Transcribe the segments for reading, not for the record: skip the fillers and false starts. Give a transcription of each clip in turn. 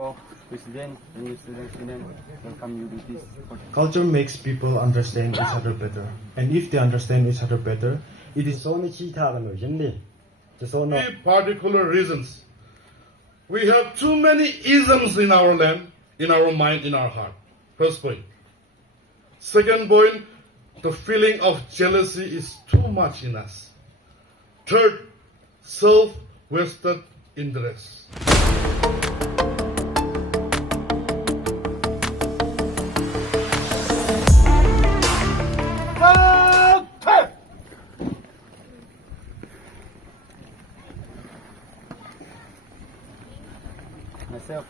President and Mr. President, welcome you to this. Culture makes people understand each other better, and if they understand each other better, it is only particular reasons. We have too many isms in our land, in our mind, in our heart. First point. Second point, the feeling of jealousy is too much in us. Third, self-vested interests. Myself,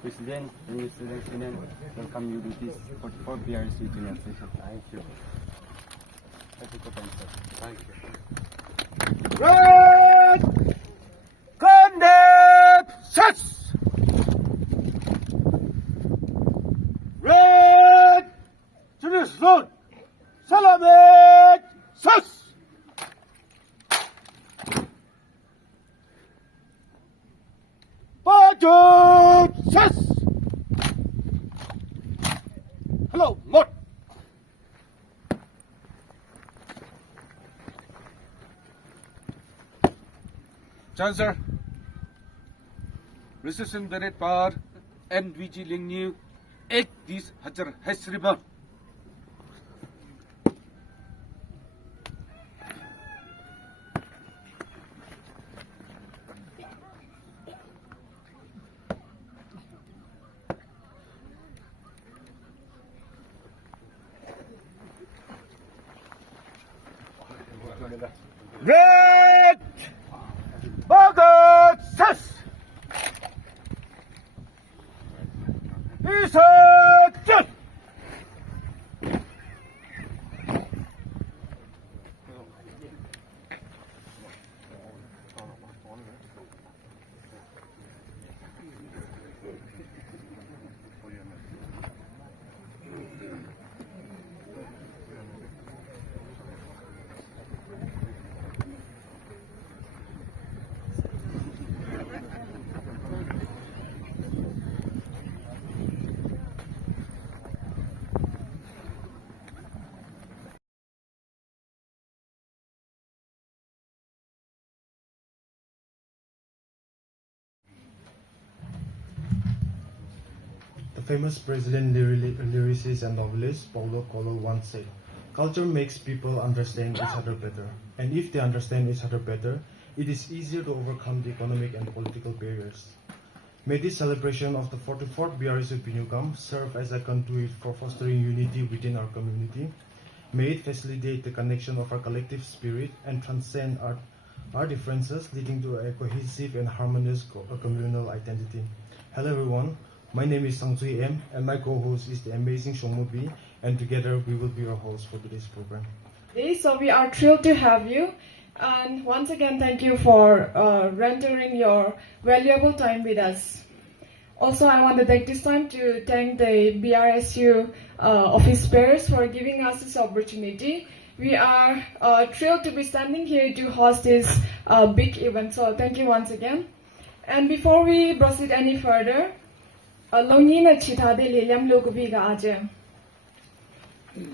President and Mr. President, welcome you to this 44 PRSU General session. Thank you. Thank you. Red Conduct Sets! Red to this zone! Salamat Sets! Budget Sets! Hello, Mort! Chancellor, Resolution Benei Par NVG Ling New Ek Dis Hajar Hesriba. Red Bucket Sets! He's a jet! The famous Brazilian lyricist and novelist Paulo Coelho once said, "Culture makes people understand each other better, and if they understand each other better, it is easier to overcome the economic and political barriers." May this celebration of the 44th BRSU Pinyukam serve as a conduit for fostering unity within our community. May it facilitate the connection of our collective spirit and transcend our differences, leading to a cohesive and harmonious communal identity. Hello everyone. My name is Sang-Chui M, and my co-host is the amazing Shongmo B, and together we will be your hosts for today's program. So we are thrilled to have you, and once again thank you for rendering your valuable time with us. Also, I want to take this time to thank the BRSU office bearers for giving us this opportunity. We are thrilled to be standing here to host this big event, so thank you once again. And before we proceed any further, Longi na chita de leliam lokubi ga aje.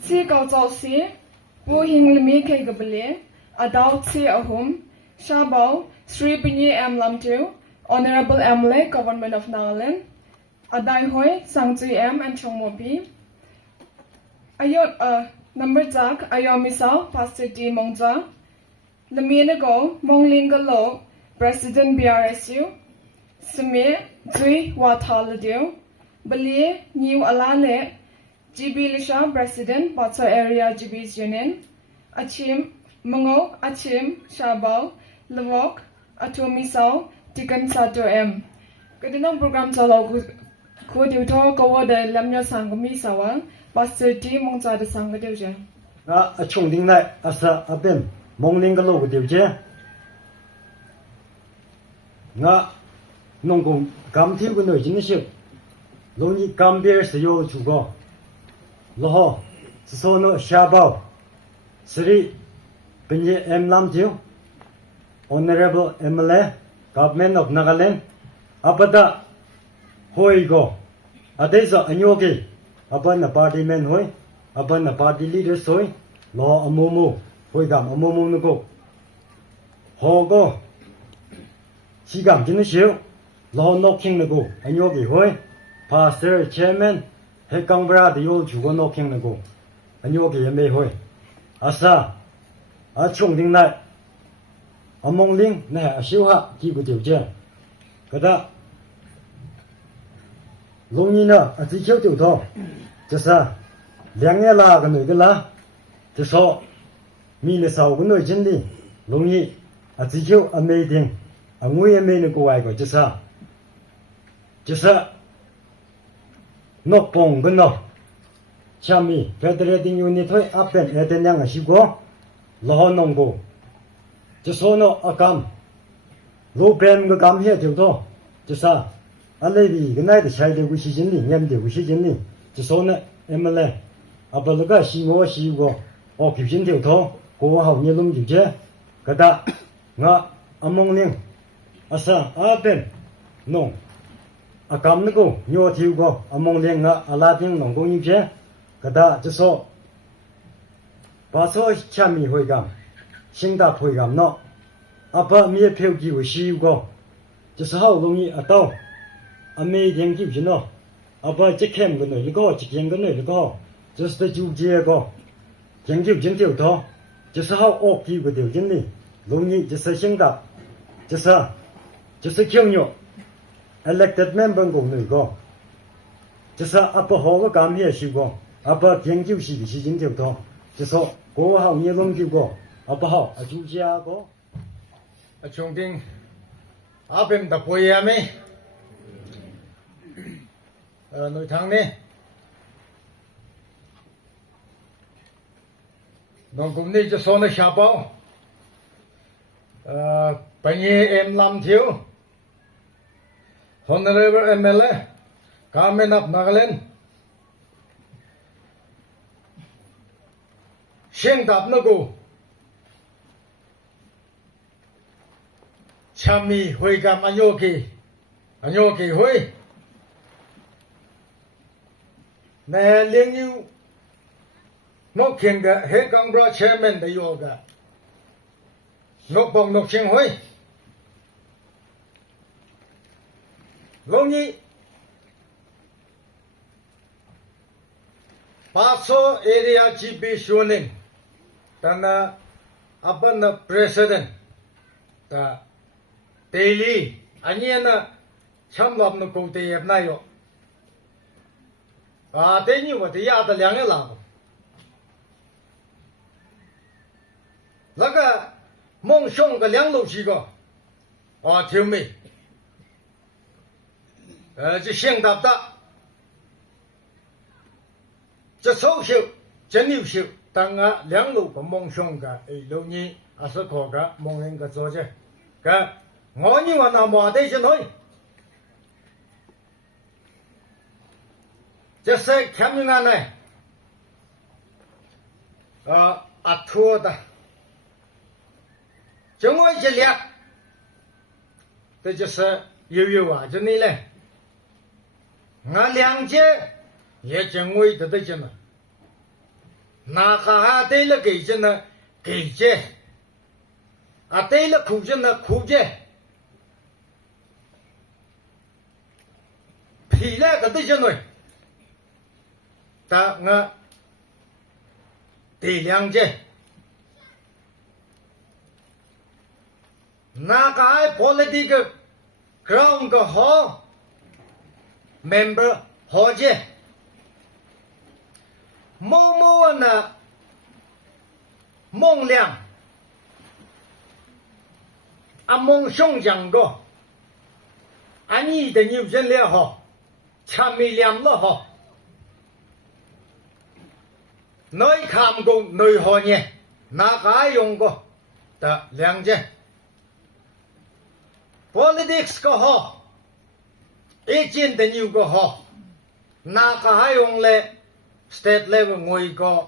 Si kau zau si, wu hing limi kai gabale, adult si ahum, Shabao, Sri Benei M Lamthiu, Honorable MLA, Government of Nagaland, Adai Hoi, Sang-Chui M and Chongmo P. Number Zak, Ayomisao, Pastor D Mongza, Lamina Monglinga Lo, President BRSU, Sime, Zui Wataladio, Bali, New Alale, GB Lisha, President, Patso Area GB's Union, Achim, Mango, Achim, Shabao, Lavok, Atomisao, Tikan Sato M. Kadinong program solo could you talk over the Lamya Sangami Sawa, Pastor D Mongza the Sangadilja? A chonging night as a bim, Monglingalo with you, Nga Nongong Gamti with no initiative. Lonely Gambiers the Yo to go. Loho, Sono Shabao, Sri Benei M Lamthiu, Honorable MLA, Government of Nagaland, Abada hoi go ade zo anyo ke aban na party men hoi aban na party leaders hoi lo amomo hoi gam amomo no go ho go chi gam jin shiu lo knocking no go anyo ke hoi pastor chairman he kang bra de yo chu go knocking no go anyo ke me hoi asa a chung ding nai among ling na a shiu ha ki bu jiu je kada long ni na a ji chiu jiu to这是两年拉个那个啦，就说米的少个那真的容易啊，只求啊没定啊，我也没那个外个，就是那帮个那，下面别的人有你推啊边那点两个西瓜，然后弄个，就说那啊干，路边个干些就多，就是啊那里个那的菜的个是真的，俺的个是真的。就说呢 MLA 啊不那个是我是我哦皮心条头过后你弄就这个的我阿蒙宁啊啥啊边弄啊干那个鸟条个阿蒙宁啊阿拉丁弄工一些个的就说把说下面会干新大会干喏啊不没票机会是个就是好容易啊到啊每天就行喏啊不，这看个那个，这看个那个，就是就这个，研究研究它，就是好恶几个条件的，容易就是现在，就是教育 elected member 个那个，就是啊不好个干些是个，啊不研究是研究它，就说过后你弄这个，啊不好啊就这个，啊兄弟，啊边的不一样没？nội thằng này đồng cũng đi cho số nó xả bao Benei M Lamthiu Honorable MLA Carmen of Nagaland Siêng đạp nó cô Chami hui gam anyoki hui nè liên yêu nó khiến cái hết công bro chairman để vô cái nó bồng nó chinh hoi lâu nhỉ PRSU area GP shooting tana apan na president ta daily anya chamlap no ko te yap na yo啊，对你我的压的两个郎，那个梦想个两路几个，啊，挺美，就想到的，这首秀，这优秀，当啊两路个梦想个，路你啊是可个梦人个做着，个我你话那么得进去。这是看明安呢，拖的，就我一两，这就是有啊，就你嘞，俺两姐也讲我的对劲了，那还对了给劲呢，给劲，啊对了苦劲呢苦劲，皮了的对劲呢。ta nga tỷ量je na cái political ground個好 member 好je某呢梦亮啊梦想讲过啊你的牛人了好참没亮了好nơi khám cùng nơi họ nhé na cái dùng có ta lượng je politics có họ agent the new có họ na cái dùng le state level ngồi có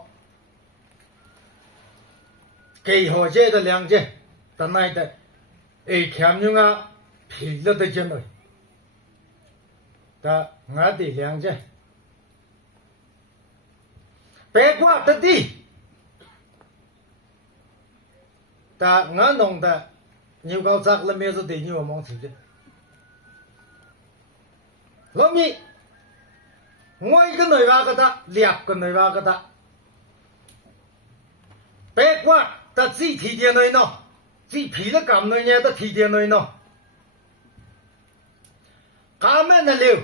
cái họ je ta lượng je ta này ta khám như ngà phí là ta chân rồi 的我的两者，白话的地的我弄的牛高扎了没子的牛忙出去，老米我一个内娃个的，两个内娃个的，白话的自己提点内喏，自己皮了干内呢的提点内喏。他们的流，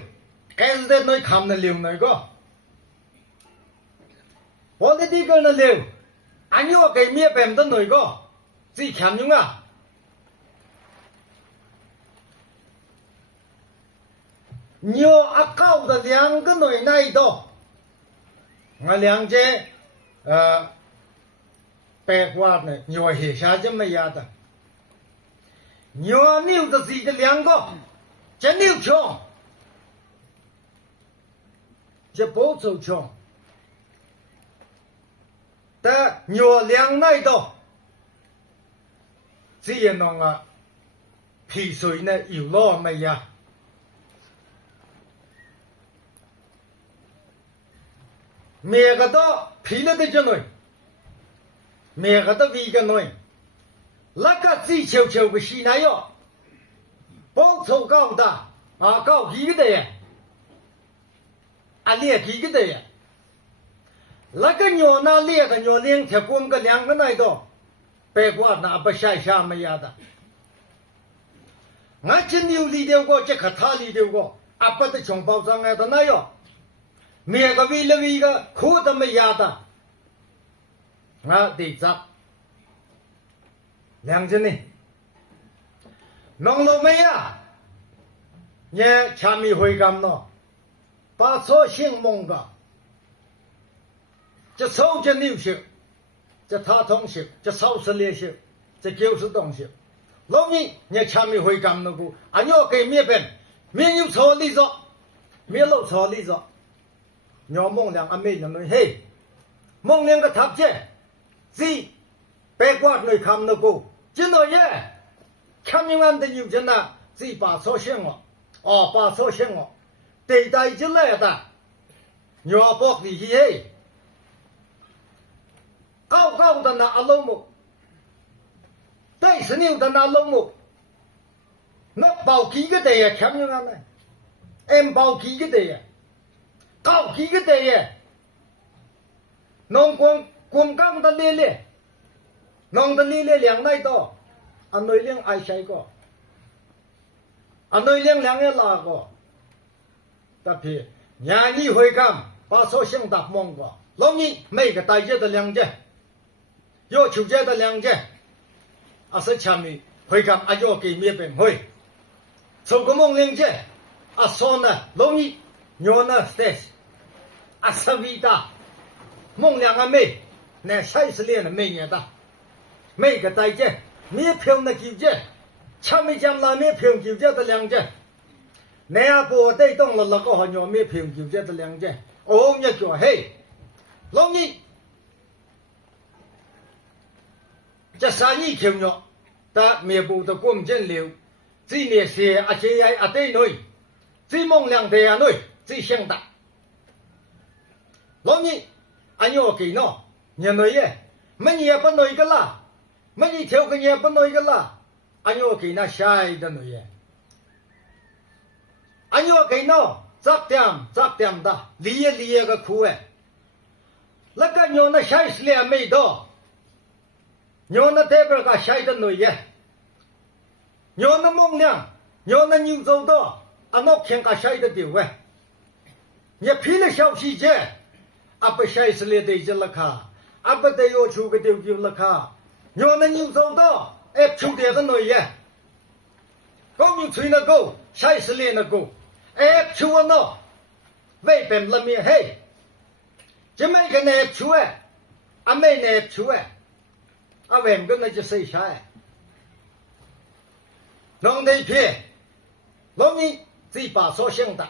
该是在那看的流那个，我的这个的流，俺要给灭本的那个，自己看用啊。牛啊高的两个内那一道，我两者白话呢，牛写下这么样的，牛的是一个两个。这牛强，这保守强，但牛两那道，这也弄啊，皮水呢有老没呀？每个都皮了的就内，每个都一个内，那个最悄悄个西南药。保守高的啊，高几个的呀？啊，列几个的呀？那个牛那列的牛两条光个两个那多，白话那不下没呀的。俺今牛里头过，这可他里头过，啊不得穷包装啊的那样，每个为了一个苦的没呀的，啊得着，两只呢。弄了没呀？你前面会干喏，把错姓蒙个，这手这牛血，这他通血，这少是烈血，这就是东西。老米，你前面会干那个，俺要给灭本，没有错例子，没有错例子，你要蒙两俺没人们嘿，蒙两个塔子，是白挂内看那个，真的耶。看明俺的牛真呐，自己把错线了，哦，把错线了，对待进来的，牛包里去，高高的那阿龙木，对是牛的那龙木，那包几个的呀？看明俺呢，em包几个的呀？高几个的呀？弄光刚的烈烈，弄的烈烈两耐多。anh nuôi liang ai sai ko anh nuôi liang liang ya la ko tapi nhà ni hội cam ba số sinh đạp mong ko lâu ni mấy cái đại gia的两者要求家的两者啊是前面会cam啊要给灭本会受个梦两者啊说呢lâu ni nhớ呢 stage 啊是伟大梦两个妹那30年的每年的每个大家没票那九节，前面讲了没票九节的两节，那样不带动了那个好像没票九节的两节，哦，你说嘿，老你这3年前了，但没部的公正流，这年是啊这样啊对内，这梦两的啊内，这相大，老你俺要给喏，你内耶，没你也不内个啦。没你挑个也不弄一个啦，俺要给那下一的女人，俺要给那杂点的，理个苦哎，那个牛那30年没到，牛那代表个下一的女人，牛那梦亮，牛那牛走到，俺那看个下一的丢哎，你批了小细节，啊不30年得这了卡，啊不得要求个丢了卡。牛那牛走到，哎，出点个内耶，高明吹那个，30年那个，哎，出我那，外边那面嘿，这每个那出哎，啊没那出哎，啊外边那就谁下哎，弄那片，农民自己把所想的，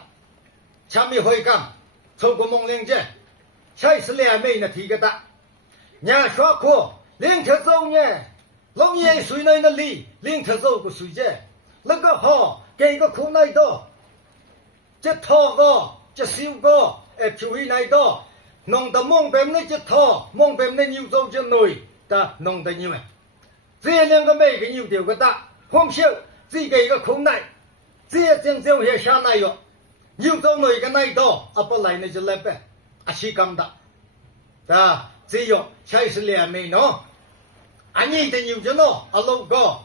前面会干，透过梦两节，30年没那提个的，伢说过。领头走呢，老爷水那那里，领头走个水着，那个好，给个苦那多，这จะทอก็จะซิวก็ช่วยนายต่อน้องตะมองแบบนี้จะทอมองแบบนี้นิ้วโจจะหน่อยตาน้องตะนิ้วเสียเรื่องก็ไม่ก็นิ้วเดียวก็ตาผมเชื่อ自己个空内，这真正也下来哟。有到那个那道，不来那就来呗，是咁的，啊，只有才是两枚喏，你的有着喏，老哥，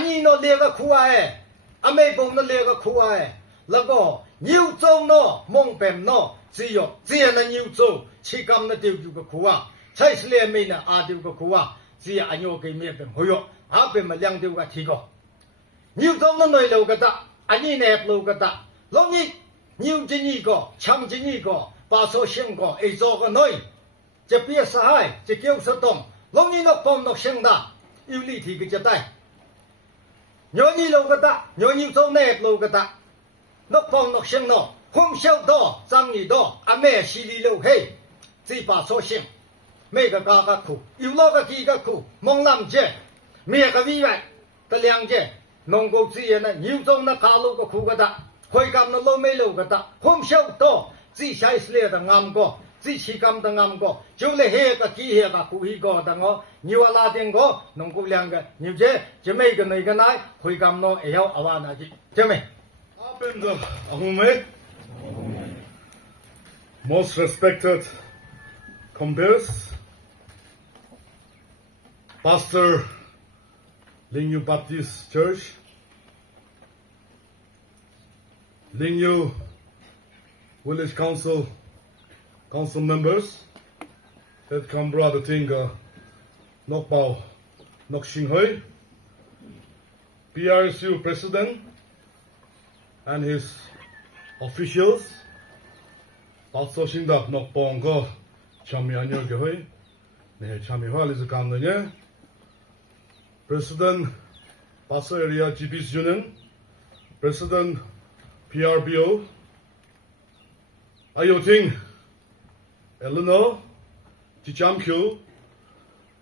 你那两个苦哎，没帮那两个苦哎，那个有走喏，蒙白喏，只有这样的有走，是咁那丢个苦啊，才是两枚呢，丢个苦啊，只有我给面白，哎哟，被么两丢个提高。nhiều trong nó nói lâu cái ta, anh ấy nẹp lâu cái ta, lâu nhỉ, nhiều chân nhỉ có, chăm chân nhỉ có, ba số xem có, ấy cho cái nói, chỉ biết sai, chỉ kêu sát động, lâu nhỉ nó phong nó xem ta, yêu lý thì cái chết tay, nhớ nhỉ lâu cái ta, nhớ nhiều trong nẹp lâu cái ta, nó phong nó xem nó, không sao đó, trang nhỉ đó, mẹ xí lý lâu hey, chỉ ba số xem, mấy cái khu, yêu lo cái khu, mong làm chứ, mẹ cái vi vậy, ta liang chứ. Nông cụ gì này nhiều trong nó cá lô có khu cái ta, khơi cam nó lô mấy lô cái ta, không sao to, chỉ sai sle ta ngam có, chỉ chỉ cam ta ngam có, chú lệ he cái kỹ he cái khu hi có ta ngó, nhiều là tiền có, nông cụ liang cái, nhiều chứ mấy cái này cái này, khơi cam nó eo awan này chứ mấy. Most respected compeers, Pastor Lingyu Baptist Church, Lingyu Village Council members, that come brother Tinga, Nok Bao, Nok Shing Hui, PRSU President and his officials, also Shingda Nok Bongo, Chami Anyo Gehui, Ne Chami Hua is a Kamnanya. President Paso Area GP's Union, President PRBO, Ayoting, Eleanor, Chichamkyu,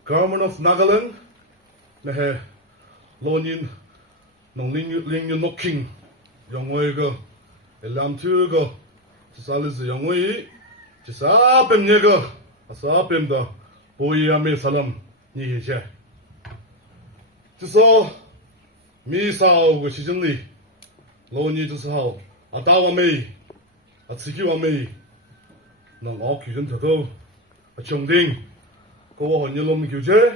Government of Nagaland, Nehe, Lonin, Nongling Noking, Yongwego, Lamthiu go, Chisalis Yongwei, Chisapim Nego, Asapim the Boyame Salam, Nihe. 就说米少个时阵里，老年就是好，打完没，刺激完没，能我求人头头，穷丁，个我很有农民求者，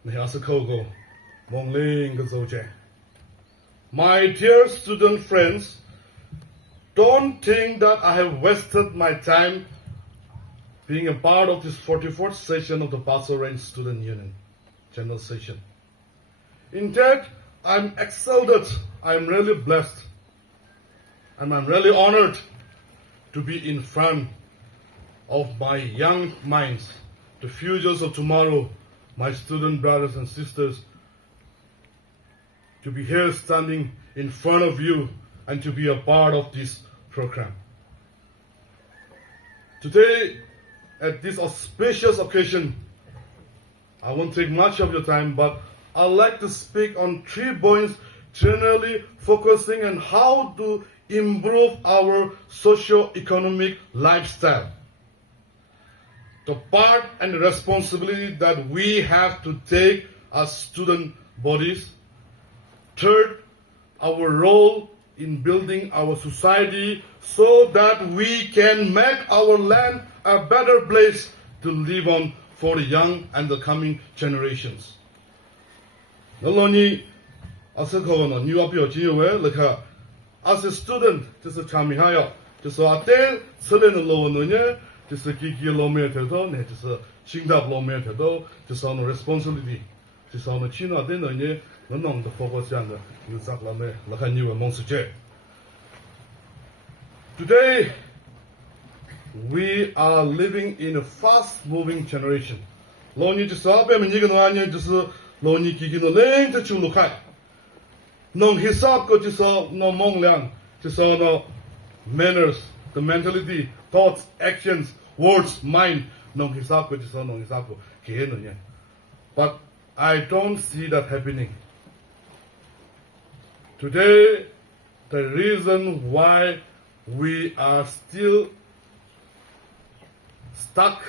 你还是靠个梦灵个走者。My dear student friends, don't think that I have wasted my time being a part of this 44th session of the Paso Range Student Union General Session. Indeed, I'm exalted, I'm really blessed, and I'm really honored to be in front of my young minds, the futures of tomorrow, my student brothers and sisters, to be here standing in front of you and to be a part of this program. Today, at this auspicious occasion, I won't take much of your time, but I'd like to speak on 3 points, generally focusing on how to improve our socio-economic lifestyle. The part and the responsibility that we have to take as student bodies. Third, our role in building our society so that we can make our land a better place to live on for the young and the coming generations. As a student, 就是参与下，就是啊，对，此类的老人呢，就是几老面头头呢，就是新的老面头头，就是那 responsibility，就是那其他的人呢，那弄的包括这样的，有啥了没？那看你们忙事情。Today, we are living in a fast-moving generation. 老年就是啊，别们一个东西就是老年基金的零的出路开。弄 hisab 个就是那梦量，就是那 manners, the mentality, thoughts, actions, words, mind. 弄 hisab 个就是弄 hisab 个，给人家。But I don't see that happening. Today, the reason why we are still stuck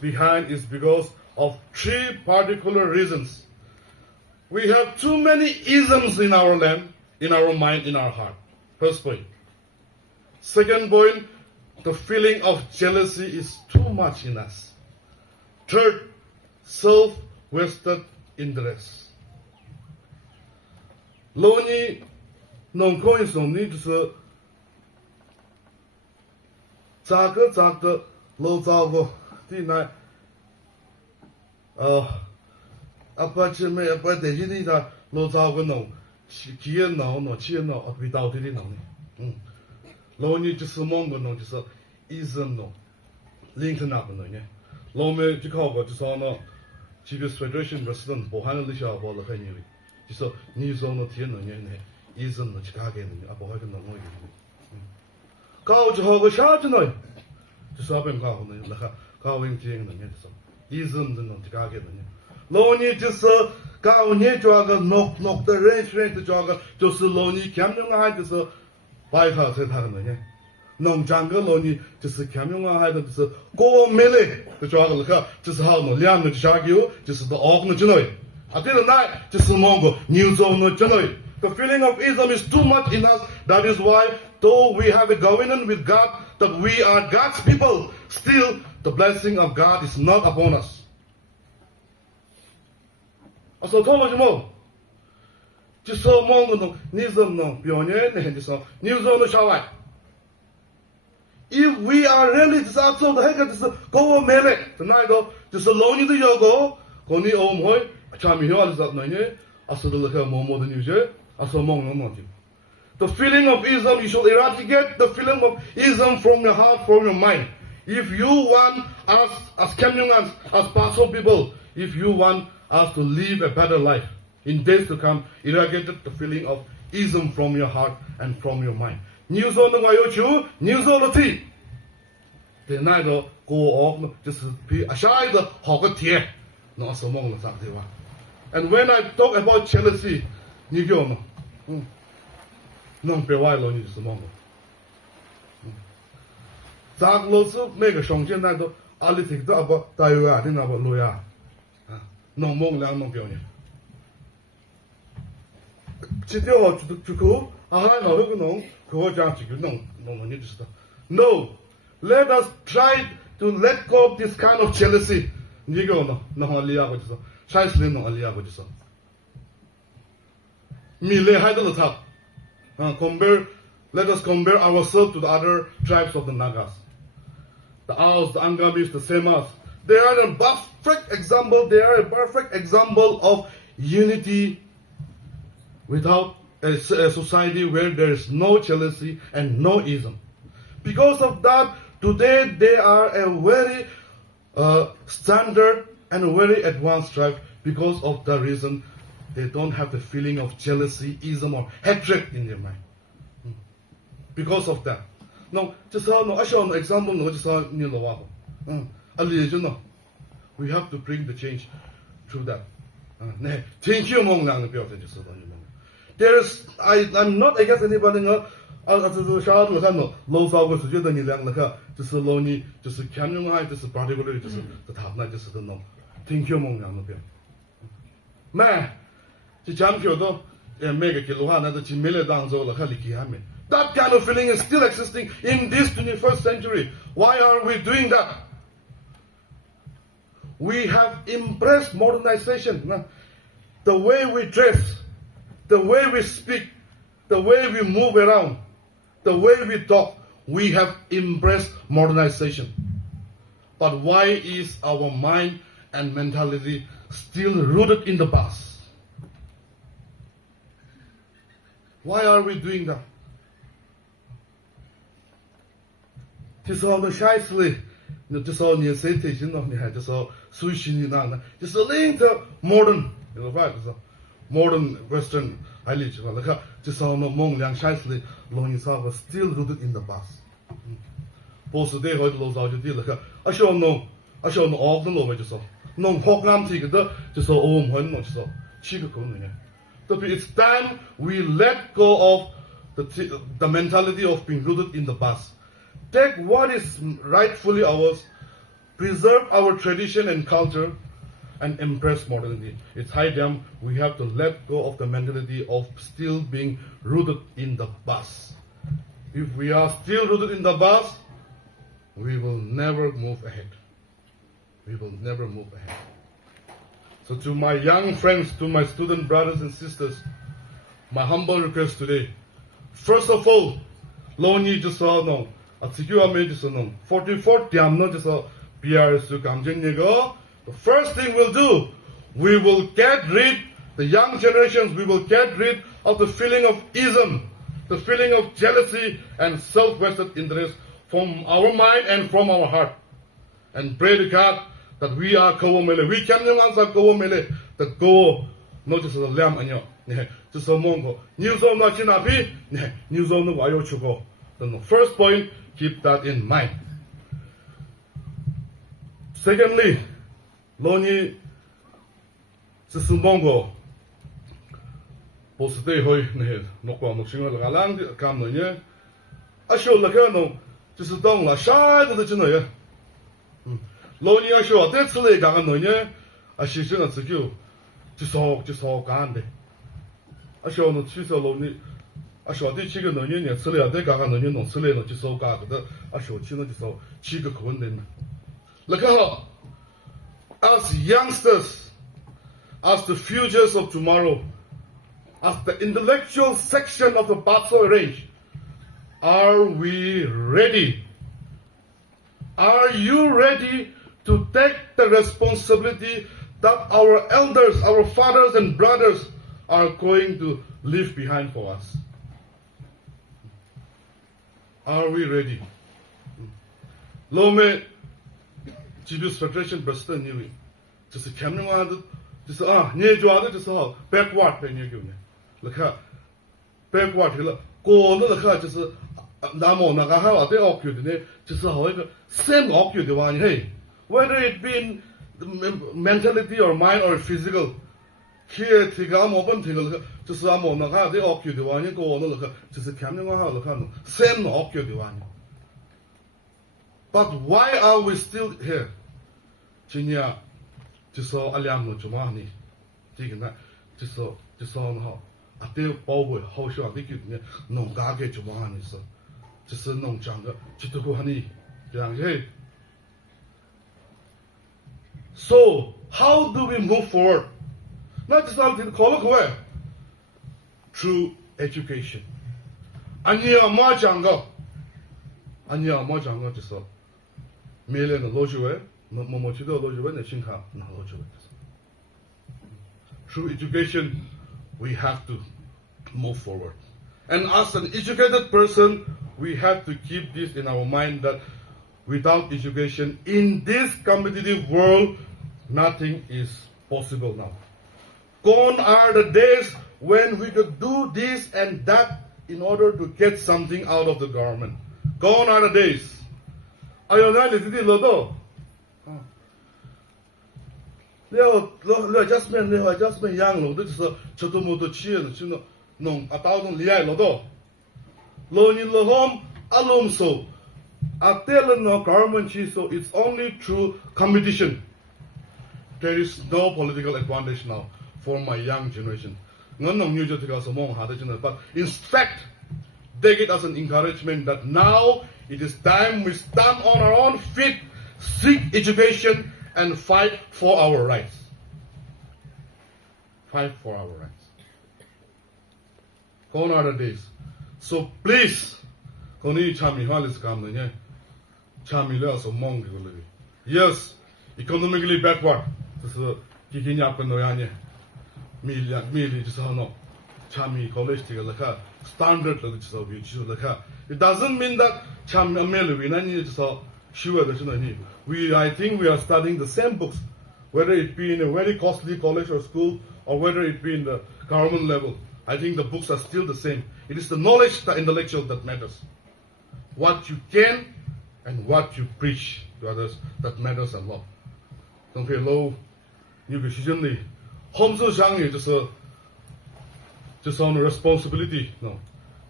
behind is because of three particular reasons. We have too many isms in our land, in our mind, in our heart. First point. Second point, the feeling of jealousy is too much in us. Third, self-vested interest. 老你农口一种你就是咋个老早个的那阿爸姐妹阿爸弟弟的老早个农起闹阿比到的农呢，老你就是忙个农就是一人农，凌晨那个农呢，老妹就考个就说呢，这个 Federation President 不喊了小包了很牛。就说你说那天农年呢，一人呢去干个农，啊不会跟农我有，搞就好个下子呢，就说别搞呢，那个搞问题农年就说，一人的农去干个农，老年就是搞年抓个弄的人的抓个，就是老年看用啊，就是白发才他个农年，农长个老年就是看用啊，就是 go 没嘞，就抓个那个，就是好农两个就下个，就是到二个之内。At the end of the night, just a mongo, new zone no generally. The feeling of Islam is too much in us. That is why, though we have a covenant with God, that we are God's people, still the blessing of God is not upon us. So, just so mongo no, Nizam no, Pioneer, just so, new zone no shawai. If we are really just outside the heck, just go on mele, tonight though, just alone in the yogo, go ni om hoy. The feeling of Islam, you should eradicate the feeling of Islam from your heart, from your mind. If you want us as Kenyans, as Paso people, if you want us to live a better life in days to come, eradicate the feeling of Islam from your heart and from your mind. News on the Wayochu, news on the tea. The night go off, just be aside the Hogatia, not so long as that. And when I talk about jealousy, you go no, be why lo you small. Zag lots of make a song, and I do all the things about Taiwan, and about Loya. No more than no billion. Chitio to go, I know, go down to you. No, let us try to let go of this kind of jealousy. You go no, only I would so. Let us compare ourselves to the other tribes of the Nagas. The Aos, the Angamis, the Semas. They are a perfect example. They are a perfect example of unity without a society where there is no jealousy and no ism. Because of that, today they are a very standard and a very advanced tribe because of the reason they don't have the feeling of jealousy, ism, or hatred in their mind. Because of that. No, just I show an example. No, just we have to bring the change through that. Thank you, I'm not against anybody. No, 小组上呢，老早个是觉得你两个就是老你就是看用爱就是 particular 就是的他那就是的弄，挺巧梦两个表。没，就讲票都每个记录下那都去没来当做了，看你去下面。That kind of feeling is still existing in this 21st century. Why are we doing that? We have embraced modernization. The way we dress, the way we speak, the way we move around, the way we talk, we have embraced modernization. But why is our mind and mentality still rooted in the past? Why are we doing that? 就是我们下一次嘞，那就说你身体行了，你还就说属于新的那，就是另一个 modern， 你知道吧？就是 modern Western 还理解吧？那个就是我们梦两下一次嘞，容易啥个 still rooted in the past。波士队和老早就对那个，而且我弄二个老外就说，弄好啱听的，就说我们很弄就说七个功能的。特别 it's time we let go of the mentality of being rooted in the past. Take what is rightfully ours, preserve our tradition and culture, and embrace modernity. It's high time we have to let go of the mentality of still being rooted in the past. If we are still rooted in the past, we will never move ahead. We will never move ahead. So to my young friends, to my student brothers and sisters, my humble request today, first of all, Loni just no, at secure just no, 44 no just PRSU Kamjin. The first thing we'll do, we will get rid, the young generations, we will get rid of the feeling of ism, the feeling of jealousy and self-vested interest from our mind and from our heart. And pray to God that we are Kawomele. We can answer Kawomele, that go, not just a lamb and your, just a mongo. News on Nachinapi, news on the Wayochugo. Then the first point, keep that in mind. Secondly, Loni Sisumbongo Postay Hoy Nokwa Moxinga Galang Kamnoye. I show Lacano, just a dong la shy to the Genoya. Loni I show a dead slay Ganoye, I should not secure. Just all Gandhi. I show no Chisa Loni. I show the chicken on Union, Celia, they got on Union, Celia, just so God. I show Chino just so Chica Quindin. Look how. As youngsters, as the futures of tomorrow, as the intellectual section of the Batso range, are we ready? Are you ready to take the responsibility that our elders, our fathers and brothers are going to leave behind for us? Are we ready? Lome Jibu's Federation President New just a camera, just near Jordan, just how backward pen you give me. Look at backward, go on the car, just a Namo Nagaha, they occupy just however, same occupy the one, hey, whether it be mentality or mind or physical. Here, Tigam open thing, just Amo Naga, they occupy the one, you go on the look, just a camera, look at same occupy the one. But why are we still here? Chinya, just saw Aliam no Jumani, taking that, just saw no, I tell Bow, how shall I think you no Gage Jumani, so just a no jungle, Chituko honey, young hey. So, how do we move forward? Not just something to call it away. Through education. Anya Majanga. Anya Majanga just saw. Million lojuwe, Momochido lojuwe, and Shinka, no lojuwe. Through education, we have to move forward. And as an educated person, we have to keep this in our mind that without education, in this competitive world, nothing is possible now. Gone are the days when we could do this and that in order to get something out of the government. Gone are the days. Adjustment young, this is a Chotomoto Chien, no, a thousand Lia Lodo. Lonin Lohom, Alumso. I tell no government, so it's only through competition. There is no political advantage now for my young generation. But in fact, take it as an encouragement that now it is time we stand on our own feet, seek education, and fight for our rights. Fight for our rights. Gone are the days. So please, yes, economically backward. Standard. It doesn't mean that I think we are studying the same books, whether it be in a very costly college or school, or whether it be in the government level. I think the books are still the same. It is the knowledge, the intellectual that matters. What you can and what you preach to others, that matters a lot. Don't feel low. You can see Home so young, just on responsibility. No.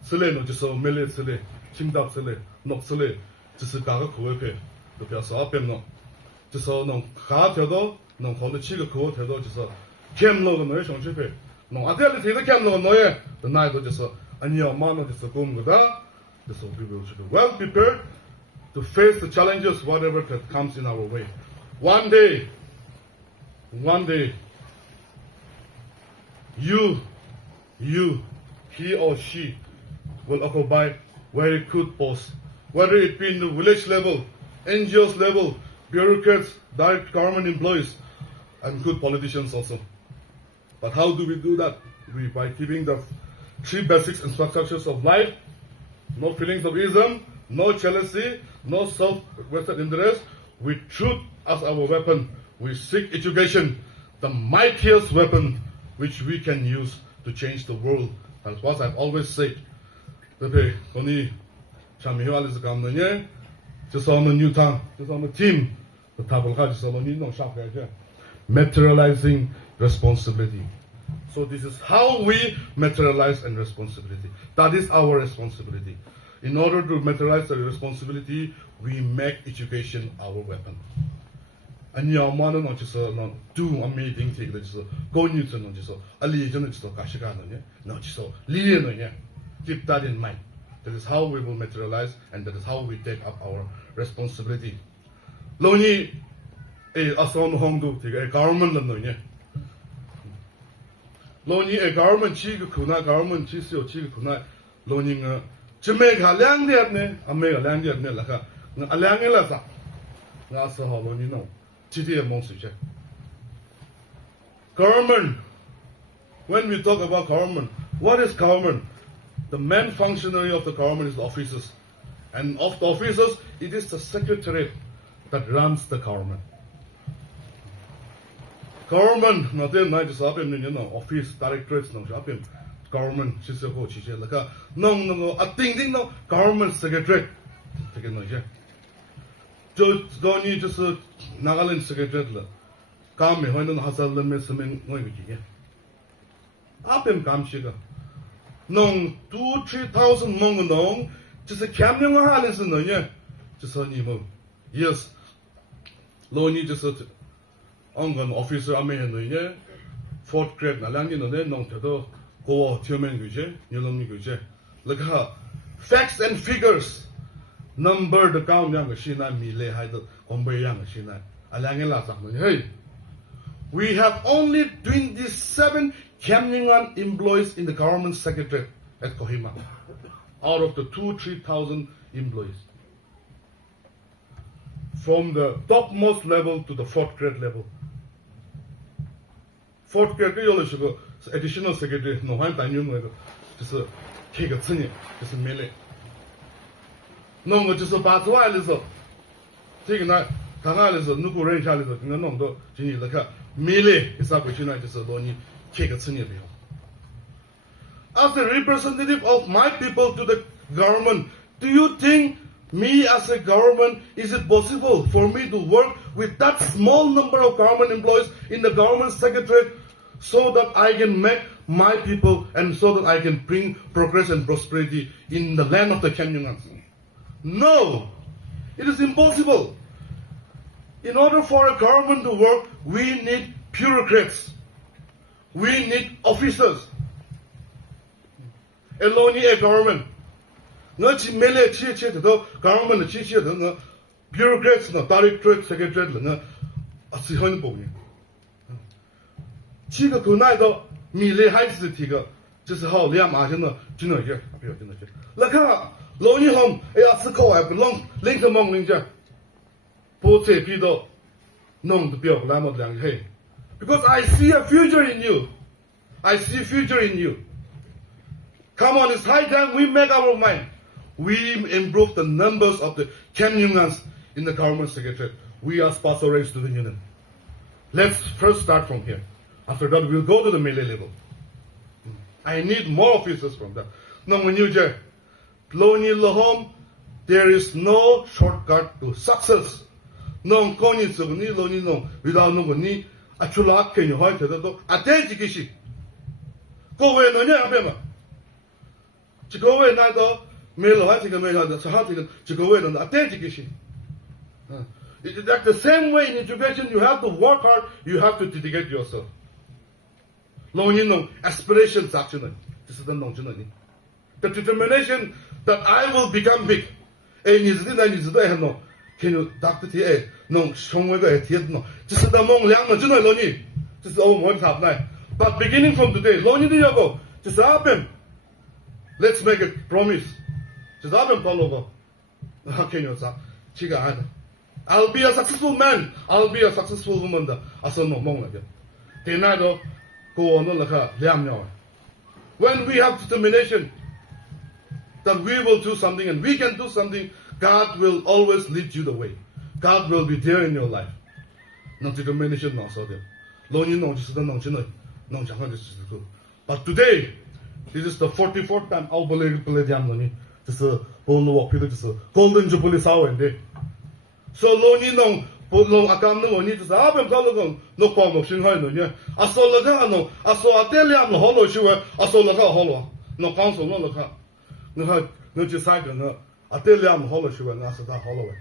此类呢就是美类此类，清道此类，诺此类，就是加个口味配，就表示啊变咯，就是弄下条到弄可能七个口味条到就是 캠 로그 너의 정치패 너 아들이 되게 캠 로그 너의 the night just 아니야 만나 just 공 거다 so we will be well prepared to face the challenges whatever that comes in our way one day you he or she will occupy very good posts whether it be in the village level NGOs level bureaucrats direct government employees and good politicians also. But how do we do that? By keeping the 3 basic infrastructures of life, no feelings of ism, no jealousy, no self-vested interest. With truth as our weapon, we seek education, the mightiest weapon which we can use to change the world. That's what I've always said. The only Chamihual is a company, just on the new town, just on the team, the Tabulka is on the new shop here. Materializing responsibility. So this is how we materialize and responsibility. That is our responsibility. In order to materialize the responsibility, we make education our weapon. And you are just do a meeting take the go Newton just a legion just not just keep that in mind. That is how we will materialize and that is how we take up our responsibility. Loni ason hong do a government Loni a government chi kuna government chi sio chi kuna loni nga chimega lang de ne amega lang de ne la ka nga lang la sa nga so ho loni no chi de mong su che government. When we talk about government, what is government? The main functionary of the government is the officers, and of the officers it is the secretariat that runs the government. Government, not then I just up in office directorates, no shopping. Government, she's a coach, she's like a no, I think no government secretary. Take a noise. Just don't need just a Nagaland secretary. Come me when has a limit something going with up in Kamshiga. No 2,000-3,000 Mong long, just a camera harness in the just a new yes. Loni just a ongan officer amen 4th grade na lang no den nong to go human guje nyolom guje look facts and figures number the count yang shina mile haid kombe yang shina alang la sa hey we have only 27 Kamningan employees in the government secretariat at Kohima out of the 2,000-3,000 employees from the topmost level to the 4th grade level. 4th grade 有的时候 additional secretary 弄完单用那个就是贴个词呢，就是没嘞，弄个就是把出来的时候，这个呢，刚刚的时候如果人下的时候，刚刚弄到今年那个没嘞，一啥回去呢？就是说你贴个词呢的。As a representative of my people to the government, do you think me as a government, is it possible for me to work with that small number of government employees in the government secretariat so that I can make my people and so that I can bring progress and prosperity in the land of the Kenyans? No, it is impossible. In order for a government to work, we need bureaucrats. We need officers. Alone a government. Not MLA chief to government chief to bureaucrats, no directorate, secretary, no a sihon bone. Chica tonight, Mile hides the tiger, just how Liam Arjuna, Junior here. Look up, Loni home, a circle I belong, link among Ninja. Both say Peter, known to be of Lamont Lang Hay. Because I see a future in you. I see a future in you. Come on, it's high time we make our mind. We improve the numbers of the Kenyans in the government secretariat. We are sponsor race to the union. Let's first start from here. After that, we'll go to the MLA level. I need more officers from that. No, when you say, there is no shortcut to success. No, without no ni achula can you hold to the attend kishi. Go away, no, 这个位那个没了还这个没了的，是好这个这个位的那这个是，That's the same way in education. You have to work hard. You have to dedicate yourself. 老人弄 aspiration 啥子呢？就是在弄真的呢。The determination that I will become big. 哎，你知道还弄，看有打个铁哎，弄成为个铁弄，这是的梦想呢，真的老人，这是我们差不来。But beginning from today，老人的要个就是阿边 ，Let's make a promise，就是阿边跑路个，看有啥，这个案。I'll be a successful man. I'll be a successful woman. 的，是弄梦了的。现在都过那了个2秒。When we have determination that we will do something and we can do something, God will always lead you the way. God will be there in your life. 那 determination 哪说的？老人弄就是的弄真的，弄讲话就是这个。But today, this is the 44th time. 我不来这样子呢，就是我们我批的就是 Golden Jubilee 稍微的。So 老人弄不弄阿甘弄你就是阿边搞那个弄光弄新海弄呢，阿说了个弄阿说阿点两弄好了去喂，阿说了个好了，弄刚说弄了个，你就三个呢，阿点两弄好了去喂，阿说他好了喂。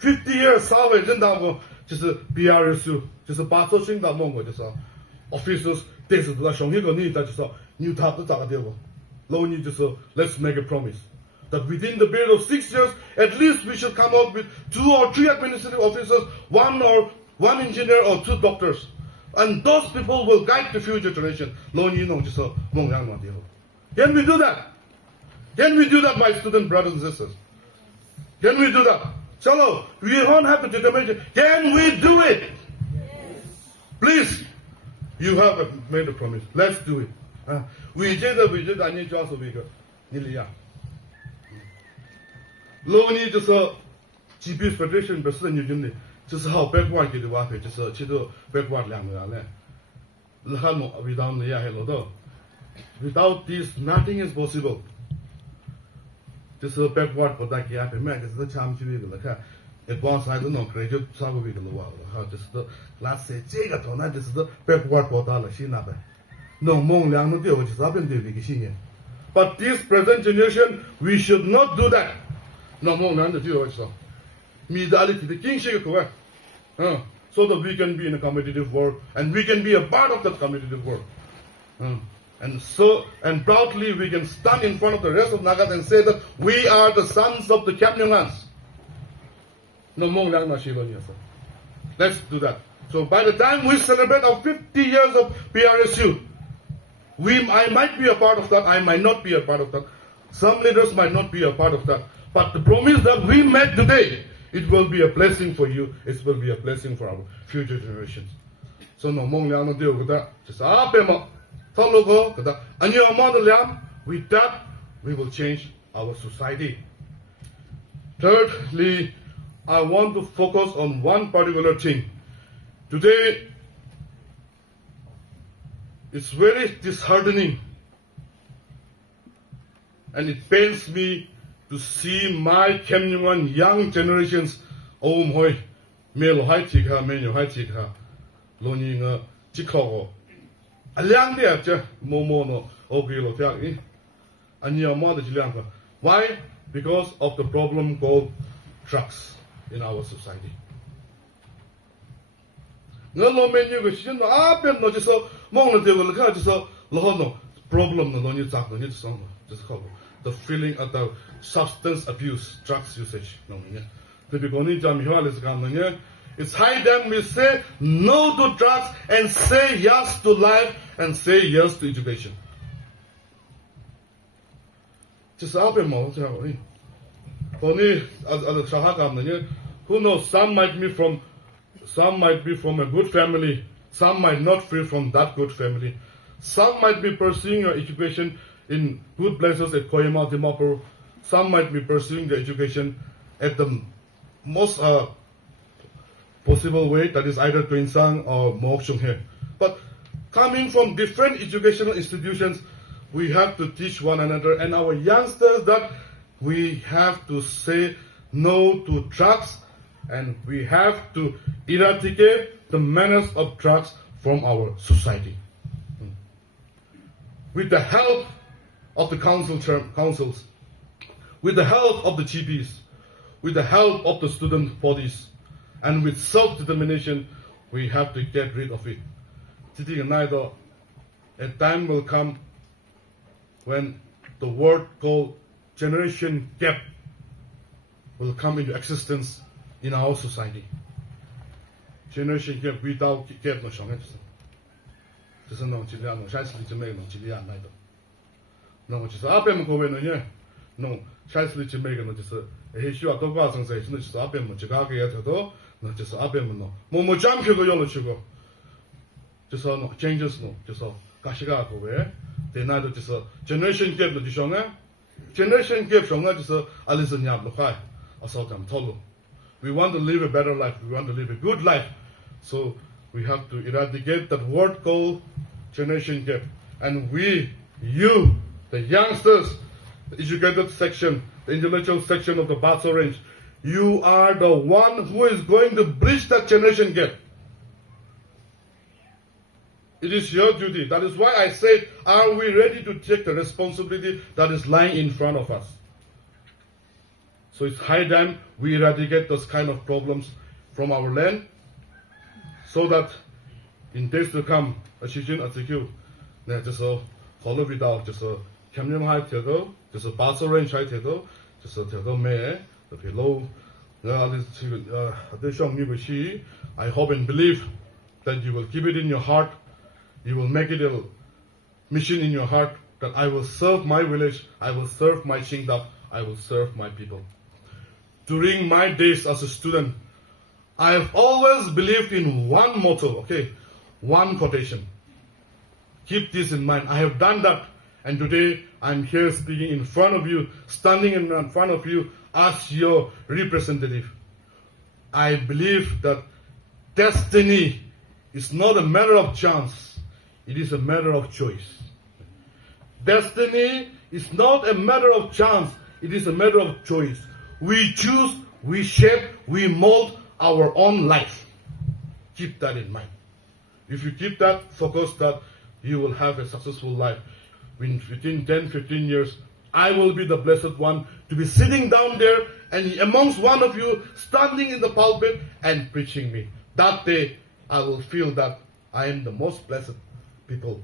50 years 稍微认到我就是 PRSU， 就是巴州新的梦我就是 officers， 但是他上一个你他就是你他都咋个的我，老人就是 Let's make a promise。That within the period of 6 years, at least we should come out with 2 or 3 administrative officers, 1 engineer or 2 doctors, and those people will guide the future generation. Can we do that? Can we do that, my student brothers and sisters? Can we do that? Chalo, we don't have the determination. Can we do it? Yes. Please, you have made a promise. Let's do it. We did. I need to also be good. 老呢就是 GB Federation 不是牛津的，就是好 backward 的话，就是其实 backward 2年嘞，然后弄 without 呢也还老多 ，without this nothing is possible。就是 backward 不大给啊，平面就是参去的了，看，advanced 还是弄 graduate 差不多的了哇，然后就是那些这个头那就是 backward 过大了，新那边，弄梦2年对我就是那边对的一个信念。But this present generation, we should not do that. 那么难的就要说，米的里的经济个口so that we can be in a competitive world and we can be a part of that competitive world, and proudly we can stand in front of the rest of Nagas and say that we are the sons of the Kamnyangans. No more Let's do that. So by the time we celebrate our 50 years of PRSU, I might be a part of that. I might not be a part of that. Some leaders might not be a part of that. But the promise that we made today, it will be a blessing for you. It will be a blessing for our future generations. So no mong liang no deal with that. Just with that, we will change our society. Thirdly, I want to focus on one particular thing. Today, it's very disheartening, and it pains me to see my Kamnyungan young generations hoi melo hai tika menyo hai tika loni nga chikho alyang de cha momo no ogilo tia I anya ma de jilang ka. Why? Because of the problem called drugs in our society. No menu go shin no pen no just so mong no de go ka just so lo no problem no ni zak no ni so just call the feeling of the substance abuse, drugs usage. It's high time we say no to drugs and say yes to life and say yes to education. Who knows, some might be from a good family, some might not be from that good family. Some might be pursuing your education in good places at Koyama, Dimapur. Some might be pursuing the education at the most possible way, that is either Tuinsang or Mokshunghe. But coming from different educational institutions, we have to teach one another and our youngsters that we have to say no to drugs and we have to eradicate the menace of drugs from our society. With the help of the councils, with the help of the GPs, with the help of the student bodies, and with self-determination, we have to get rid of it. A time will come when the word called generation gap will come into existence in our society. Generation gap without gap no shang es. 就是弄几两弄下次就没弄几两来的。弄就是阿边么各位呢呢，弄下次就没个弄就是，需要多挂上噻，现在就是阿边么就搞个要头多，那就是阿边么弄，么讲票个要了去个，就是弄 changes 弄，就是搞些个各位，对那个就是 generation gap 的就上啊 ，generation gap 上啊就是阿里是伢不快，阿少咱们讨论。We want to live a better life. We want to live a good life. So we have to eradicate that word called generation gap. And we, you, the youngsters, the educated section, the intellectual section of the Baso range, you are the one who is going to bridge that generation gap. It is your duty. That is why I say, are we ready to take the responsibility that is lying in front of us? So it's high time we eradicate those kind of problems from our land, so that in days to come, just follow without just Kamyam high theater, just a Baso range high theater, just a theater may, the below. I hope and believe that you will keep it in your heart. You will make it a mission in your heart that I will serve my village, I will serve my kingdom, I will serve my people. During my days as a student, I have always believed in one motto, okay, one quotation. Keep this in mind. I have done that, and today I'm here speaking in front of you, standing in front of you as your representative. I believe that destiny is not a matter of chance, it is a matter of choice. Destiny is not a matter of chance, it is a matter of choice. We choose, we shape, we mold our own life. Keep that in mind. If you keep that, focus that, you will have a successful life. Within 10, 15 years, I will be the blessed one to be sitting down there and amongst one of you standing in the pulpit and preaching me. That day, I will feel that I am the most blessed people,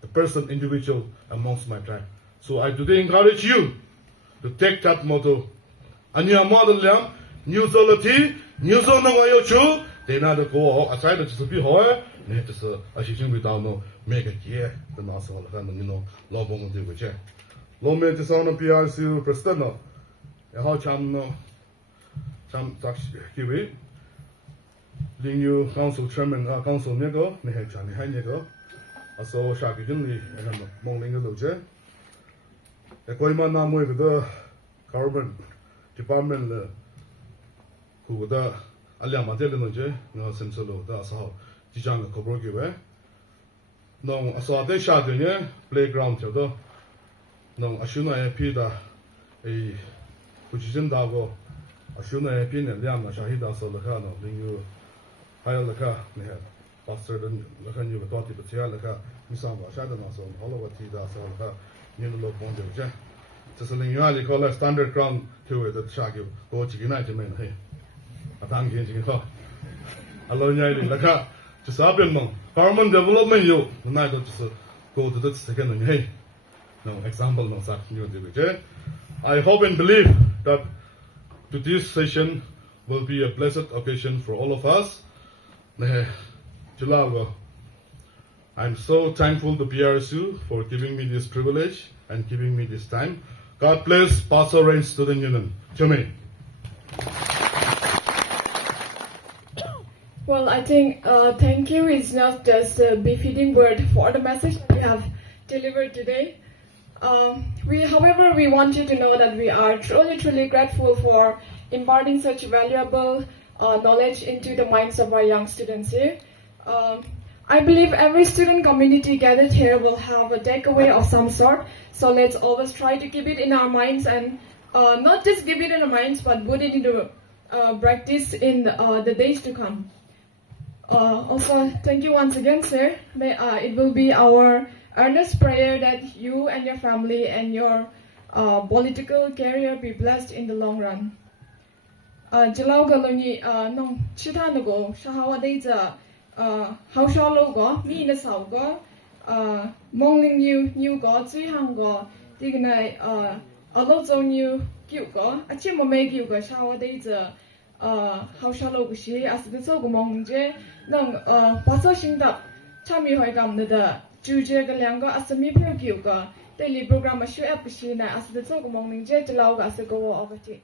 the person, individual amongst my tribe. So I today encourage you to take that motto. Anya model lam, new solati, new zone no chu, they not go aside to be hoy, net is a shishing without no make a year, the Nasa, Lobong de Wiche. Low made the sound of PRSU President, a hot cham no, some tax kiwi. Ling you council chairman, council nego, Nehek Chani Hanego, a so shaki generally, and a morning of the a Koima Namu with the government department who would Alia Matelinoje, no sensolo, that's how Tijanga Kobrogi. No, I saw they shot in playground to the no, Ashuna Pida a Pujin Dago, Ashuna Pin and Yama Shahida Solacano, Ling you. Higher Laka, they have faster than Lakan you got it, but Tialaka, Misamba, Shadow, all over Tida, Salaka, Nulo Ponja. Just a lingually call a standard ground to it that Shaggy, go to United Men. Hey, a tank in the Alone Laka, just up in Mong, Parliament development, you, the night just go to that second and hey, no example, no such new division. I hope and believe that to this session will be a blessed occasion for all of us. I'm so thankful to PRSU for giving me this privilege and giving me this time. God bless Baso Range Student Union. Jimmy. Well, I think thank you is not just a befitting word for the message we have delivered today. However, we want you to know that we are truly grateful for imparting such valuable knowledge into the minds of our young students here. I believe every student community gathered here will have a takeaway of some sort. So let's always try to keep it in our minds and not just keep it in our minds, but put it into practice in the days to come. Also, thank you once again, sir. It will be our earnest prayer that you and your family and your political career be blessed in the long run. Jalau galoni nong chita nago shahawa deja how shalo go mi na sao go mongling new go zui hang go dignai alo zong new kyu go achi mo me kyu go shahawa deja how shalo go shi as the so go mong je nong pa so sing da chami hoi gam da ju je ga lyang go as mi pyo kyu go daily program ma shu app shi na as the so go mong je jalau ga as go over ti